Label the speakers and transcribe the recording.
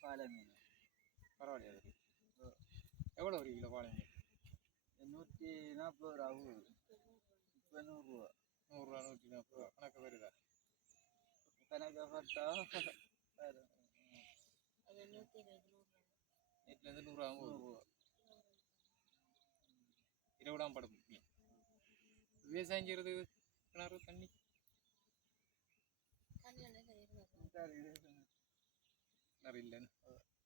Speaker 1: பாலை மீன்
Speaker 2: பரவாயில்லையா அது எவ்வளோ ஒரு கிலோ பாலை மீன்
Speaker 1: 140 ரூபா ஆகுது இப்போ 100 ரூபா
Speaker 2: 100 ரூபா 140 ரூபா கணக்கு வருதா
Speaker 1: கணக்கு பார்த்தா
Speaker 2: நெட்லேருந்து 100 ரூபா போகுது இருபதாம் படம் மீன் விவசாயம் செய்கிறது கிணறு தண்ணி கிணறு இல்லைன்னு